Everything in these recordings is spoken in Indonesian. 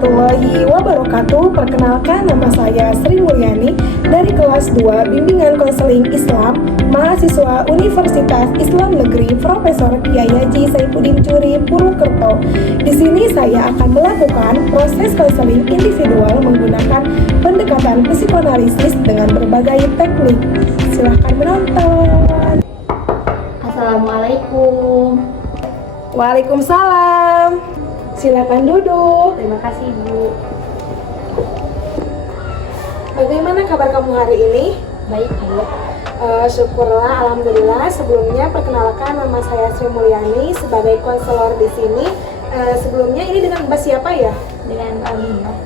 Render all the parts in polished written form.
warahmatullahi wabarakatuh. Perkenalkan, nama saya Sri Mulyani dari kelas 2 Bimbingan Konseling Islam, mahasiswa Universitas Islam Negeri Profesor Kyai Haji Saifuddin Djuri Purwokerto. Di sini saya akan melakukan proses konseling individual menggunakan pendekatan psikoanalisis dengan berbagai teknik. Silahkan menonton. Assalamualaikum. Waalaikumsalam. Silakan duduk. Terima kasih, Bu. Bagaimana kabar kamu hari ini? Baik, Bu. Syukurlah, alhamdulillah. Sebelumnya perkenalkan, nama saya Sri Mulyani sebagai konselor di sini. Sebelumnya ini dengan Mbak siapa ya? Dengan Aminah.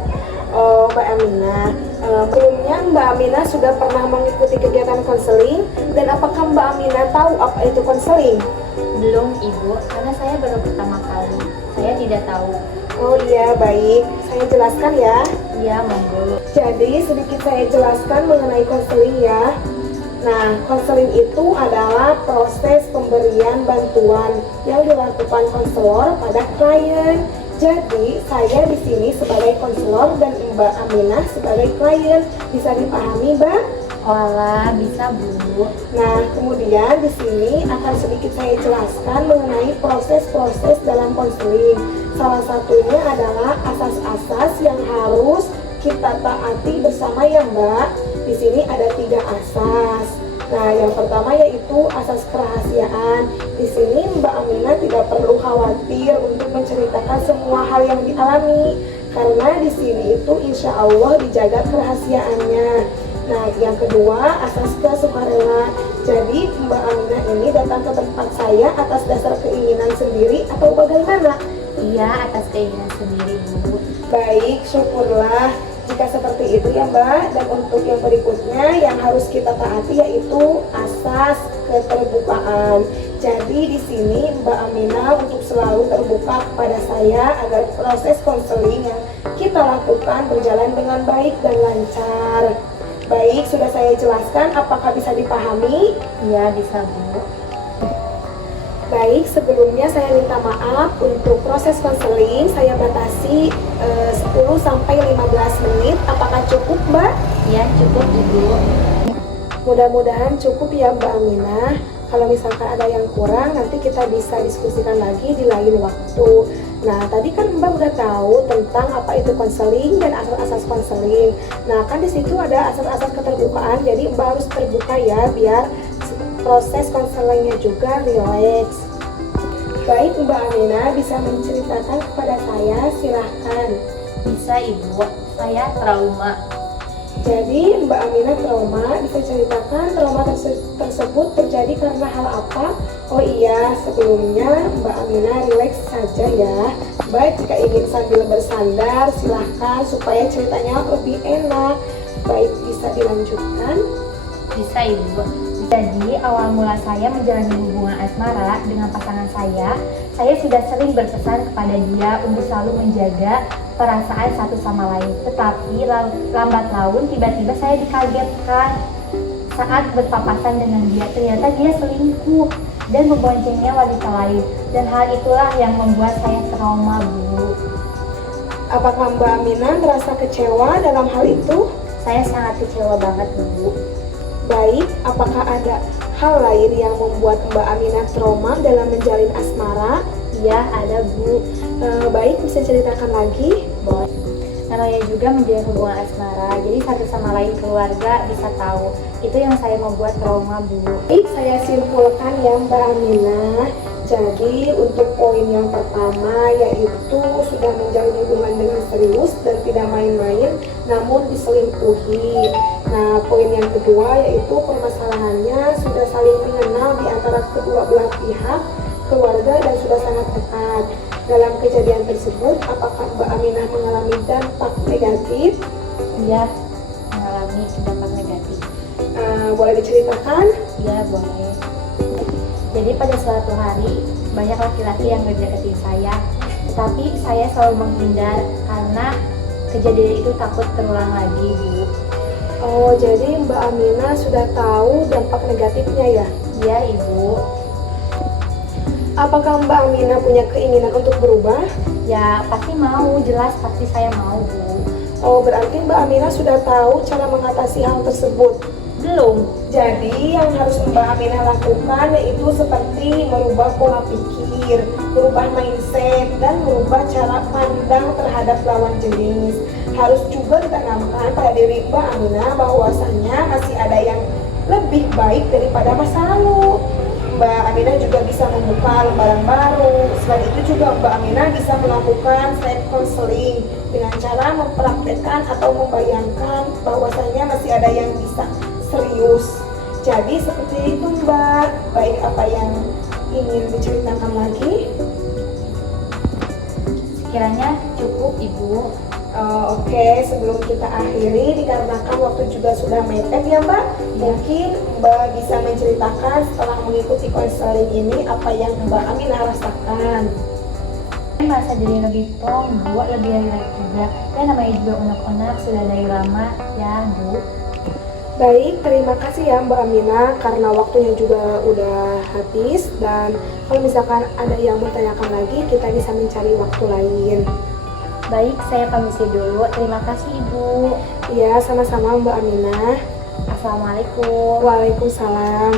Oh, Mbak Aminah. Sebelumnya Mbak Aminah sudah pernah mengikuti kegiatan konseling, dan apakah Mbak Aminah tahu apa itu konseling? Belum, Ibu, karena saya baru pertama kali. Saya tidak tahu. Oh iya, baik. Saya jelaskan ya. Iya, monggo. Jadi sedikit saya jelaskan mengenai konseling ya. Nah, konseling itu adalah proses pemberian bantuan yang dilakukan konselor pada klien. Jadi, saya di sini sebagai konselor dan Mbak Aminah sebagai klien. Bisa dipahami, Mbak? Walah, bisa, Bu. Nah, kemudian di sini akan sedikit saya jelaskan mengenai proses-proses dalam konseling. Salah satunya adalah asas-asas yang harus kita taati bersama ya, Mbak. Di sini ada 3 asas. Nah, yang pertama yaitu asas kerahasiaan. Di sini Mbak Aminah tidak perlu khawatir untuk menceritakan semua hal yang dialami, karena di sini itu insya Allah dijaga kerahasiaannya. Nah, yang kedua, asas kesukarela. Jadi, Mbak Aminah ini datang ke tempat saya atas dasar keinginan sendiri atau bagaimana? Iya, atas keinginan sendiri, Bu. Baik, syukurlah jika seperti itu ya, Mbak. Dan untuk yang berikutnya yang harus kita taati yaitu asas keterbukaan. Jadi di sini Mbak Aminah untuk selalu terbuka kepada saya agar proses konseling yang kita lakukan berjalan dengan baik dan lancar. Baik, sudah saya jelaskan, apakah bisa dipahami? Iya, bisa, Bu. Baik, sebelumnya saya minta maaf untuk proses konseling, saya batasi 10-15 menit. Apakah cukup, Mbak? Iya, cukup, Ibu. Mudah-mudahan cukup ya, Mbak Aminah. Kalau misalkan ada yang kurang, nanti kita bisa diskusikan lagi di lain waktu. Nah, tadi kan Mbak udah tahu tentang apa itu konseling dan asas-asas konseling. Nah, kan di situ ada asas-asas keterbukaan, jadi Mbak harus terbuka ya, biar proses konselingnya juga rileks. Baik, Mbak Aminah bisa menceritakan kepada saya, silahkan. Bisa, Ibu. Saya trauma. Jadi Mbak Aminah trauma, bisa ceritakan trauma tersebut terjadi karena hal apa? Oh iya, sebelumnya Mbak Aminah rileks saja ya. Mbak jika ingin sambil bersandar silahkan supaya ceritanya lebih enak. Baik, bisa dilanjutkan. Bisa, Ibu. Jadi, awal mula saya menjalani hubungan asmara dengan pasangan saya sudah sering berpesan kepada dia untuk selalu menjaga perasaan satu sama lain. Tetapi lambat laun tiba-tiba saya dikagetkan saat berpapasan dengan dia. Ternyata dia selingkuh dan memboncengnya wanita lain. Dan hal itulah yang membuat saya trauma, Bu. Apakah Mbak Aminah merasa kecewa dalam hal itu? Saya sangat kecewa banget, Bu. Baik, apakah ada hal lain yang membuat Mbak Aminah trauma dalam menjalin asmara? Iya, ada, Bu. Baik, bisa ceritakan lagi? Boleh. Namanya juga menjalin hubungan asmara, jadi satu sama lain keluarga bisa tahu. Itu yang saya membuat trauma, Bu. Baik, saya simpulkan ya, Mbak Aminah. Jadi untuk poin yang pertama yaitu sudah menjalin hubungan dengan serius dan tidak main-main, namun diselingkuhi. Nah, poin yang kedua yaitu permasalahannya sudah saling mengenal di antara kedua belah pihak, keluarga, dan sudah sangat dekat. Dalam kejadian tersebut, apakah Mbak Aminah mengalami dampak negatif? Iya, mengalami dampak negatif. Boleh diceritakan? Iya, boleh. Jadi pada suatu hari, banyak laki-laki yang ngedeketin saya, tetapi saya selalu menghindar karena kejadian itu takut terulang lagi, Bu. Oh, jadi Mbak Aminah sudah tahu dampak negatifnya ya? Iya, Ibu. Apakah Mbak Aminah punya keinginan untuk berubah? Ya pasti mau, jelas pasti saya mau Bu. Oh, berarti Mbak Aminah sudah tahu cara mengatasi hal tersebut. Belum. Jadi yang harus Mbak Aminah lakukan yaitu seperti merubah pola pikir, merubah mindset, dan merubah cara pandang terhadap lawan jenis. Harus juga ditanamkan pada diri Mbak Aminah bahwasanya masih ada yang lebih baik daripada masa lalu. Mbak Aminah juga bisa membuka lembaran baru. Selain itu juga Mbak Aminah bisa melakukan self counseling dengan cara mempraktekkan atau membayangkan bahwasanya masih ada yang bisa serius. Jadi seperti itu Mbak. Baik, apa yang ingin diceritakan lagi? Sekiranya cukup Ibu. Oke, sebelum kita akhiri dikarenakan waktu juga sudah mepet ya Mbak, mungkin Mbak bisa menceritakan setelah mengikuti konseling ini apa yang Mbak Aminah rasakan. Saya merasa jadi lebih plong Bu, lebih rileks juga. Ya namanya juga unek-unek sudah dari lama ya Bu. Baik, terima kasih ya Mbak Aminah karena waktunya juga udah habis, dan kalau misalkan ada yang mau tanyakan lagi kita bisa mencari waktu lain. Baik, saya permisi dulu. Terima kasih Ibu. Iya, sama-sama Mbak Aminah. Assalamualaikum. Waalaikumsalam.